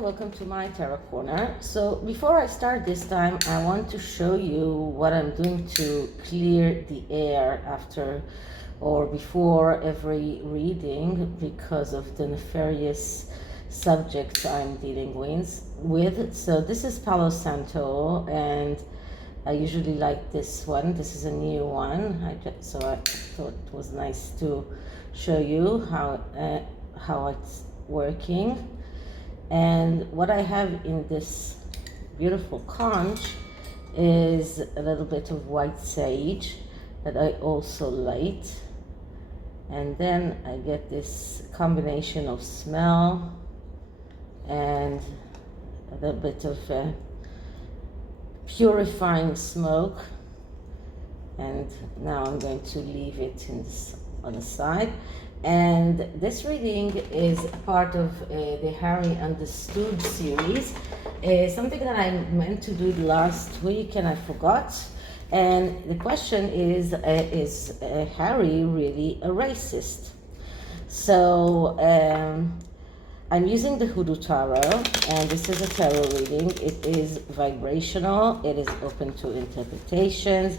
welcome to my tarot corner. So before I start this time, I want to show you what I'm doing to clear the air after or before every reading because of the nefarious subjects I'm dealing with. So this is Palo Santo, and I usually like this one. This is a new one, so I thought it was nice to show you how it's working. And what I have in this beautiful conch is a little bit of white sage that I also light. And then I get this combination of smell and a little bit of purifying smoke. And now I'm going to leave it on the side. And this reading is part of the Harry Understood series, something that I meant to do last week and I forgot. And the question is Harry really a racist? So I'm using the HODDO tarot, and this is a tarot reading. It is vibrational, it is open to interpretations,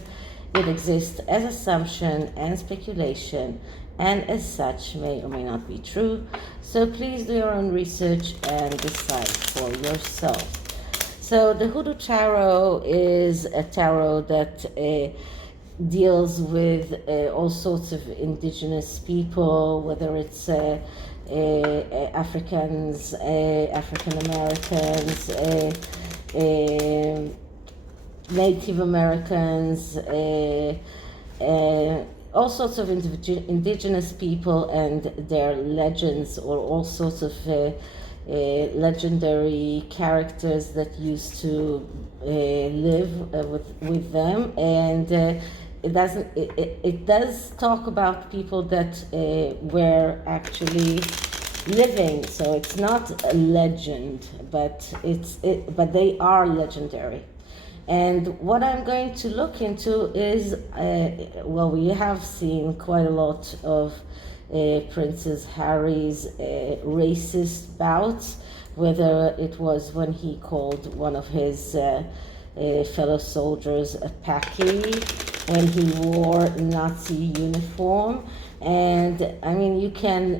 it exists as assumption and speculation, and as such may or may not be true. So please do your own research and decide for yourself. So the HODDO tarot is a tarot that deals with all sorts of indigenous people, whether it's Africans, African Americans, Native Americans, all sorts of indigenous people and their legends, or all sorts of legendary characters that used to live with them. And it does talk about people that were actually living. So it's not a legend, but but they are legendary. And what I'm going to look into is, well, we have seen quite a lot of Princess Harry's racist bouts, whether it was when he called one of his fellow soldiers a Paki, when he wore Nazi uniform. And I mean, you can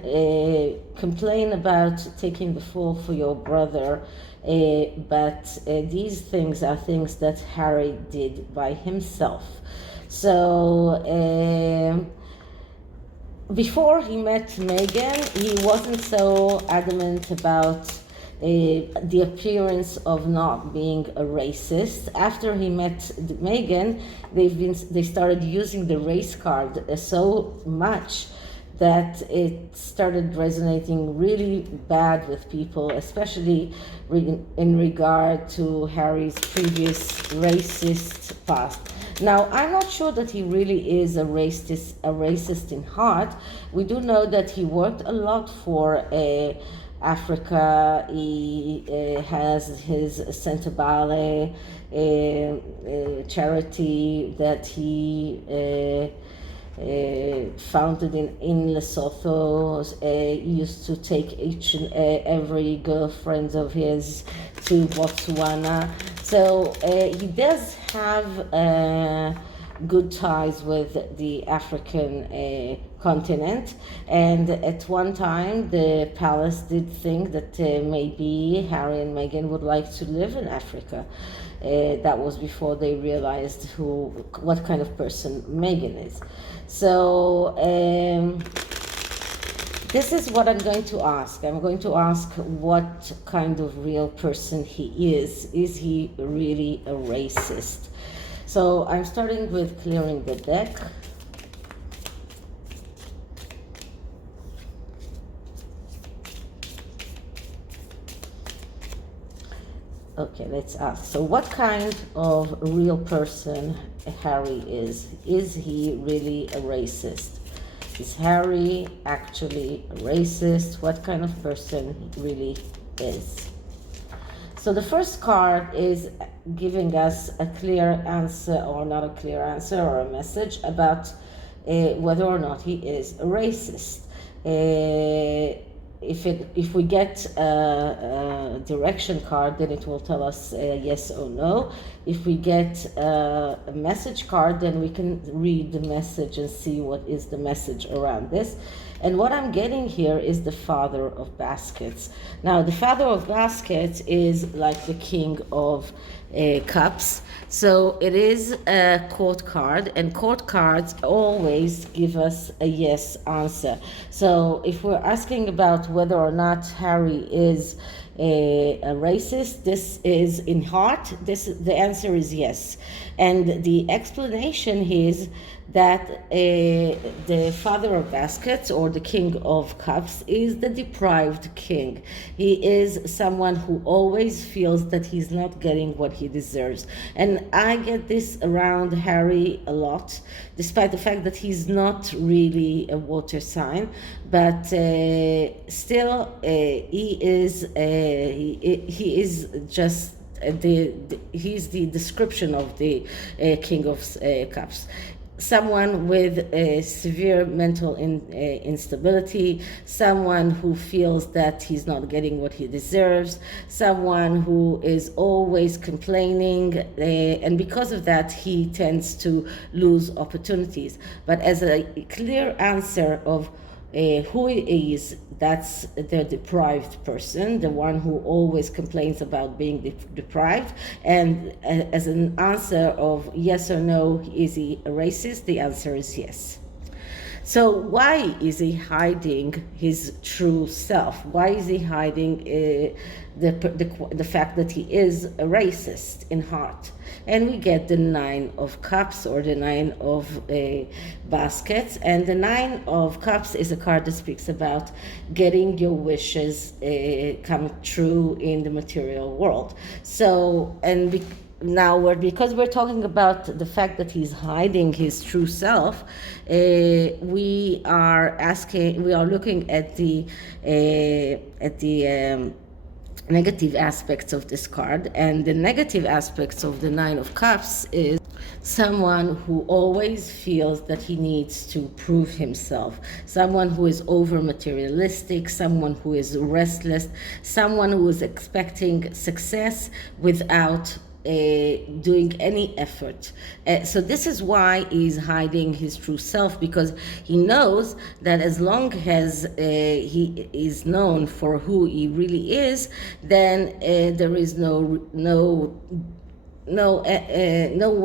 complain about taking the fall for your brother, but these things are things that Harry did by himself. So before he met Meghan, he wasn't so adamant about the appearance of not being a racist. After he met Meghan, they started using the race card so much that it started resonating really bad with people, especially in regard to Harry's previous racist past. Now, I'm not sure that he really is a racist in heart. We do know that he worked a lot for Africa. He has his Centabale charity that he founded in Lesotho. He used to take each and every girlfriend of his to Botswana. So he does have good ties with the African continent. And at one time, the palace did think that maybe Harry and Meghan would like to live in Africa. That was before they realized what kind of person Meghan is. So this is what I'm going to ask. I'm going to ask what kind of real person he is. Is he really a racist? So I'm starting with clearing the deck. Okay, let's ask. So what kind of real person Harry is? Is he really a racist? Is Harry actually a racist? What kind of person he really is? So the first card is giving us a clear answer, or not a clear answer, or a message about whether or not he is a racist. if we get a direction card, then it will tell us yes or no. If we get a message card, then we can read the message and see what is the message around this. And what I'm getting here is the Father of Baskets. Now, the Father of Baskets is like the King of Cups. So it is a court card, and court cards always give us a yes answer. So if we're asking about whether or not Harry is a racist, this is in heart, the answer is yes. And the explanation is that the Father of Baskets, or the King of Cups, is the deprived king. He is someone who always feels that he's not getting what he deserves. And I get this around Harry a lot, despite the fact that he's not really a water sign, but still he is just he's the description of the King of Cups. Someone with severe mental instability, someone who feels that he's not getting what he deserves, someone who is always complaining, and because of that he tends to lose opportunities. But as a clear answer of who he is, that's the deprived person, the one who always complains about being deprived. And as an answer of yes or no, is he a racist? The answer is yes. So why is he hiding his true self? Why is he hiding the fact that he is a racist in heart? And we get the Nine of Cups, or the Nine of Baskets. And the Nine of Cups is a card that speaks about getting your wishes come true in the material world. So, and because we're talking about the fact that he's hiding his true self, we are looking at the negative aspects of this card. And the negative aspects of the Nine of Cups is someone who always feels that he needs to prove himself, someone who is over materialistic, someone who is restless, someone who is expecting success without doing any effort. So this is why he's hiding his true self, because he knows that as long as he is known for who he really is, then there is no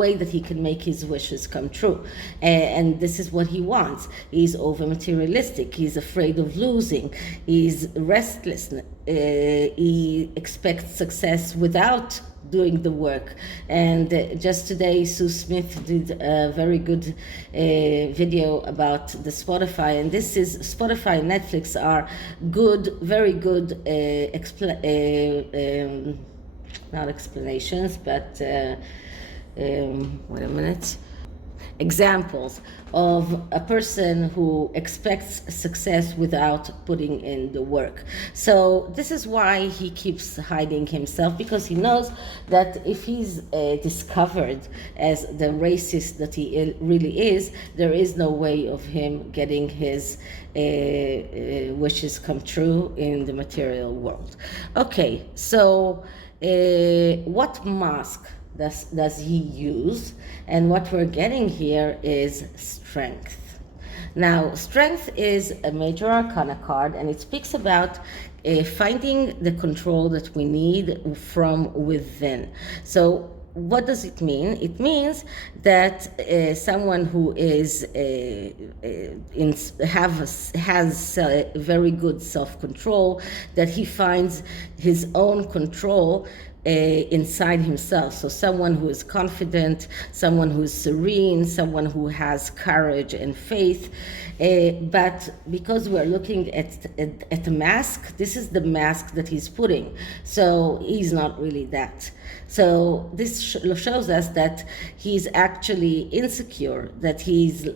way that he can make his wishes come true. And this is what he wants. He's over materialistic, he's afraid of losing, he's restless, he expects success without doing the work. And just today Sue Smith did a very good video about the Spotify, and this is Spotify and Netflix are good, very good not explanations, but wait a minute, examples of a person who expects success without putting in the work. So this is why he keeps hiding himself, because he knows that if he's discovered as the racist that he really is, there is no way of him getting his wishes come true in the material world. Okay, so what mask does he use? And what we're getting here is strength. Now, strength is a major arcana card, and it speaks about finding the control that we need from within. So what does it mean? It means that someone who is has very good self-control, that he finds his own control inside himself. So someone who is confident, someone who is serene, someone who has courage and faith. But because we're looking at the mask, this is the mask that he's putting. So he's not really that. So this shows us that he's actually insecure, that he's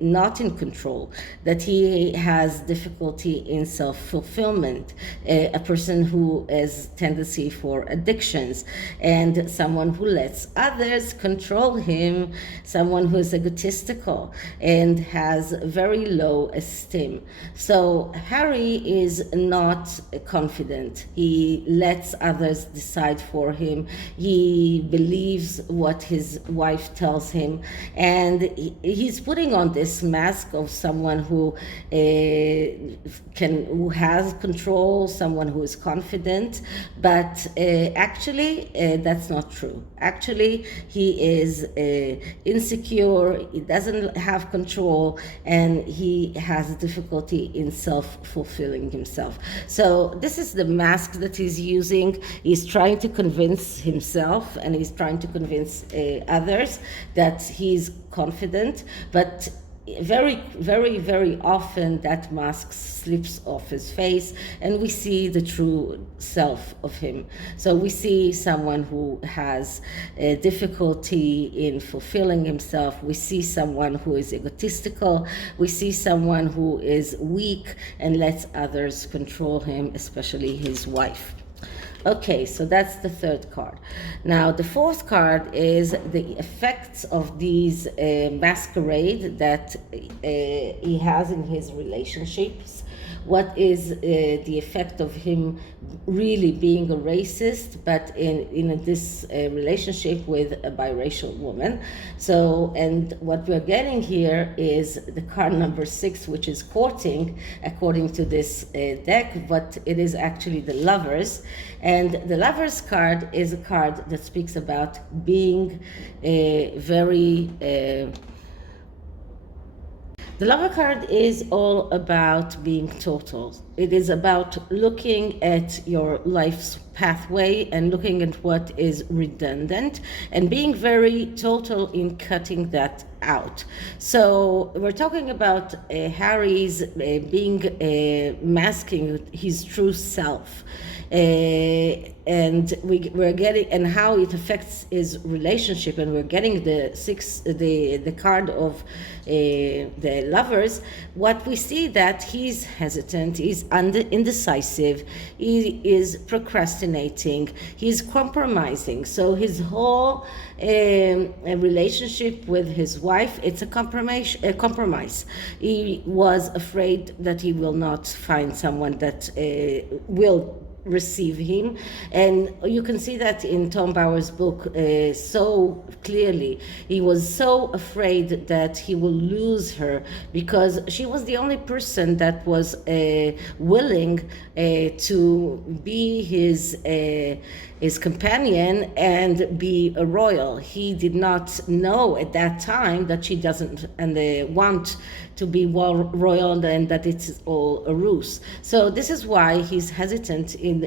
not in control, that he has difficulty in self-fulfillment, a person who has tendency for addictions, and someone who lets others control him, someone who is egotistical and has very low esteem. So Harry is not confident. He lets others decide for him. He believes what his wife tells him, and he's putting on this mask of someone who who has control, someone who is confident, but actually that's not true. Actually, he is insecure, he doesn't have control, and he has difficulty in self-fulfilling himself. So this is the mask that he's using. He's trying to convince himself, and he's trying to convince others that he's confident, but very often that mask slips off his face, and we see the true self of him. So we see someone who has difficulty in fulfilling himself. We see someone who is egotistical. We see someone who is weak and lets others control him, especially his wife. Okay, so that's the third card. Now, the fourth card is the effects of these masquerade that he has in his relationships. What is the effect of him really being a racist, but in this relationship with a biracial woman? So, and what we're getting here is the card number 6, which is courting, according to this deck, but it is actually the Lovers. And the Lovers card is a card that speaks about being very... The Lover card is all about being total. It is about looking at your life's pathway and looking at what is redundant and being very total in cutting that out. So we're talking about Harry's masking his true self. And we're getting, and how it affects his relationship, and we're getting the card of the Lovers. What we see that he's hesitant, he's indecisive, he is procrastinating, he's compromising. So his whole relationship with his wife, it's a compromise. He was afraid that he will not find someone that will receive him, and you can see that in Tom Bauer's book so clearly. He was so afraid that he will lose her because she was the only person that was willing to be his companion and be a royal. He did not know at that time that she doesn't want to be royal, and that it's all a ruse. So this is why he's hesitant in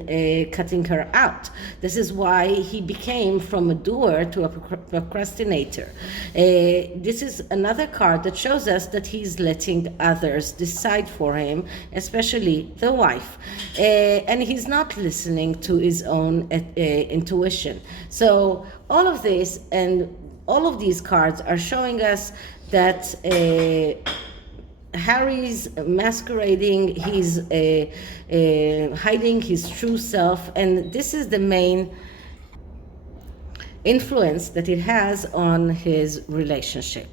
cutting her out. This is why he became from a doer to a procrastinator. This is another card that shows us that he's letting others decide for him, especially the wife. And he's not listening to his own intuition. So all of this and all of these cards are showing us that Harry's masquerading, he's hiding his true self, and this is the main influence that it has on his relationship.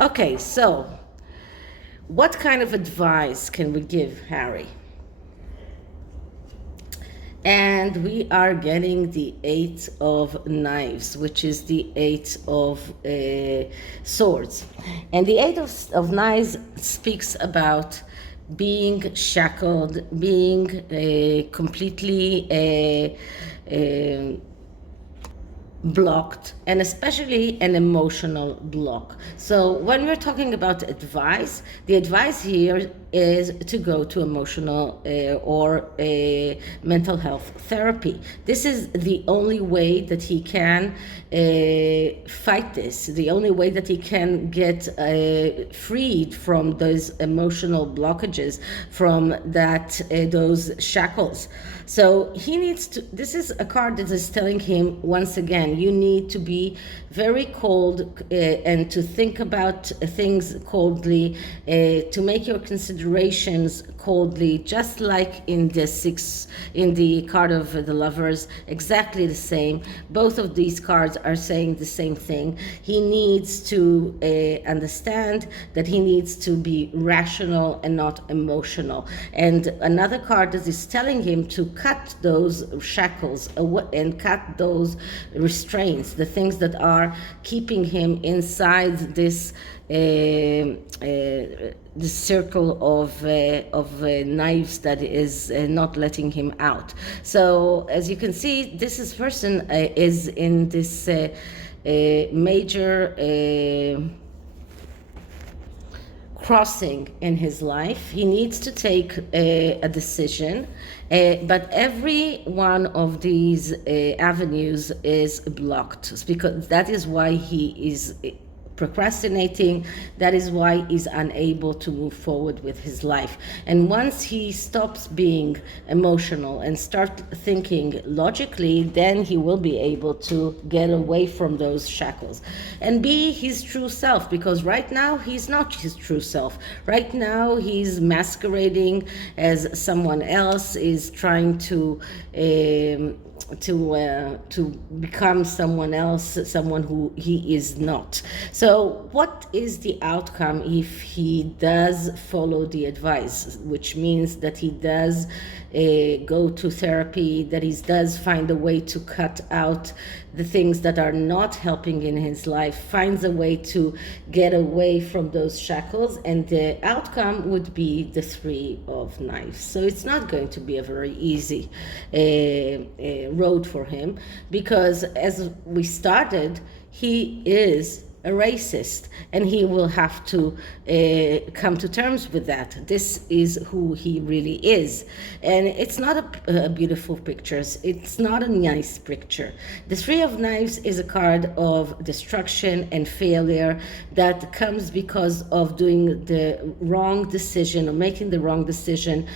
Okay, so what kind of advice can we give Harry? And we are getting the 8 of Knives, which is the 8 of Swords. And the 8 of Knives speaks about being shackled, being completely blocked, and especially an emotional block. So when we're talking about advice, the advice here is to go to emotional or mental health therapy. This is the only way that he can fight this, the only way that he can get freed from those emotional blockages, from those shackles. So he needs to, this is a card that is telling him, once again, you need to be very cold and to think about things coldly, to make your consideration considerations coldly, just like in the card of the Lovers, exactly the same. Both of these cards are saying the same thing. He needs to understand that he needs to be rational and not emotional. And another card that is telling him to cut those shackles and cut those restraints, the things that are keeping him inside this the circle of knives that is not letting him out. So as you can see, this person is in this major crossing in his life. He needs to take a decision, but every one of these avenues is blocked, because that is why he is procrastinating. That is why he's unable to move forward with his life. And once he stops being emotional and start thinking logically, then he will be able to get away from those shackles and be his true self, because right now he's not his true self. Right now he's masquerading as someone else, is trying to become someone else, someone who he is not. So what is the outcome if he does follow the advice, which means that he does go to therapy, that he does find a way to cut out the things that are not helping in his life, finds a way to get away from those shackles, and the outcome would be the Three of Knives. So it's not going to be a very easy road for him, because as we started, he is a racist, and he will have to come to terms with that. This is who he really is, and it's not a beautiful picture. It's not a nice picture. The Three of Knives is a card of destruction and failure that comes because of doing the wrong decision, or making the wrong decision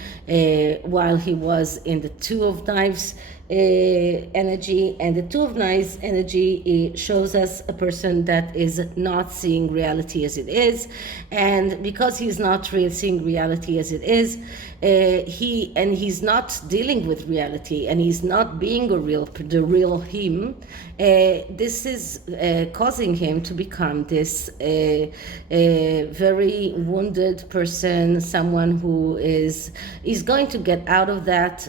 while he was in the Two of Knives energy. And the Two of Knives energy shows us a person that is not seeing reality as it is, and because he's not really seeing reality as it is, he's not dealing with reality, and he's not being the real him. This is causing him to become this very wounded person, someone who is going to get out of that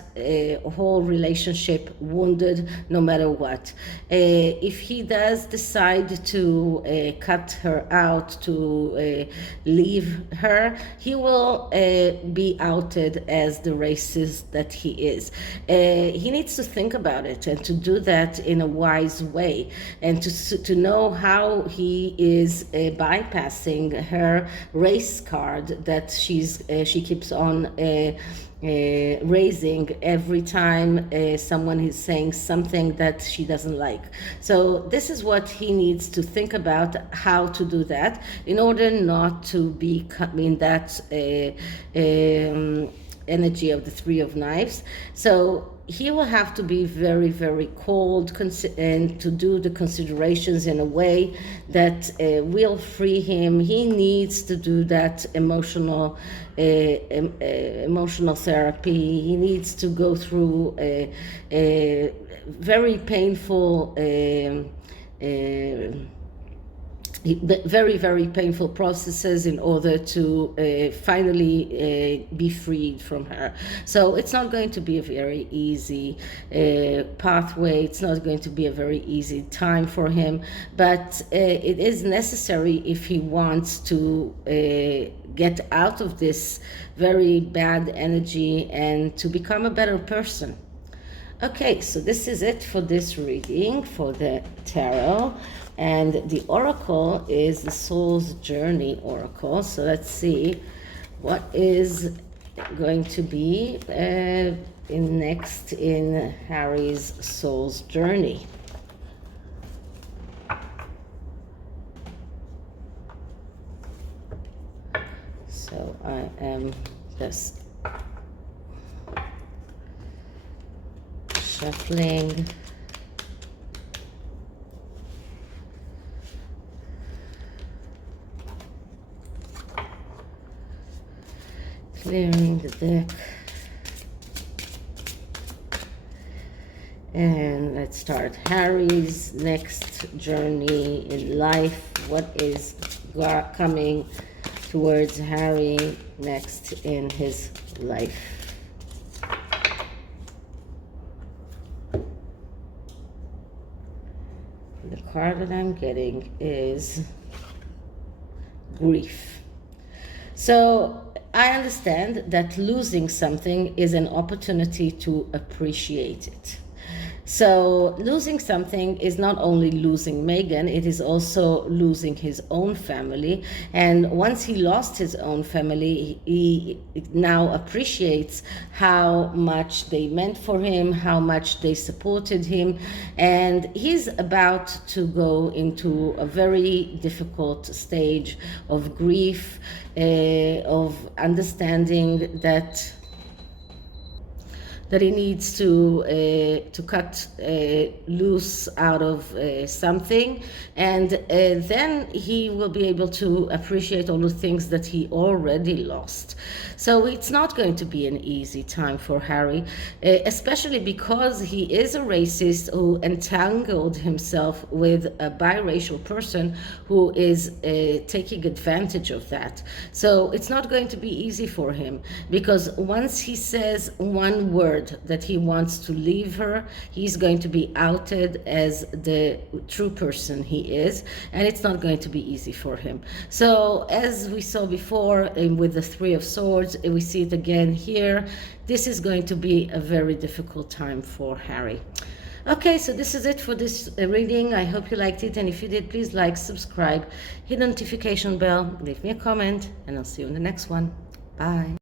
whole relationship wounded no matter what. If he does decide to cut her out, to leave her, he will be outed as the racist that he is. He needs to think about it, and to do that in a wise way, and to know how he is bypassing her race card that she keeps on raising every time someone is saying something that she doesn't like. So this is what he needs to think about, how to do that in order not to be in that energy of the Three of Knives. So he will have to be very, very cold and to do the considerations in a way that will free him. He needs to do that emotional therapy. He needs to go through a very painful very, very painful processes in order to finally be freed from her. So it's not going to be a very easy pathway. It's not going to be a very easy time for him, but it is necessary if he wants to get out of this very bad energy and to become a better person. Okay, so this is it for this reading for the tarot. And the oracle is the Soul's Journey oracle. So let's see what is going to be next in Harry's soul's journey. So I am just shuffling. clearing the deck. And let's start Harry's next journey in life. What is coming towards Harry next in his life? The card that I'm getting is grief. So I understand that losing something is an opportunity to appreciate it. So losing something is not only losing Meghan, it is also losing his own family. And once he lost his own family, he now appreciates how much they meant for him, how much they supported him. And he's about to go into a very difficult stage of grief, of understanding that he needs to cut loose out of something, and then he will be able to appreciate all the things that he already lost. So it's not going to be an easy time for Harry, especially because he is a racist who entangled himself with a biracial person who is taking advantage of that. So it's not going to be easy for him, because once he says one word that he wants to leave her, he's going to be outed as the true person he is, and it's not going to be easy for him. So as we saw before with the Three of Swords, we see it again here. This is going to be a very difficult time for Harry. Okay, so this is it for this reading. I hope you liked it, and if you did, please like, subscribe, hit the notification bell, leave me a comment, and I'll see you in the next one. Bye.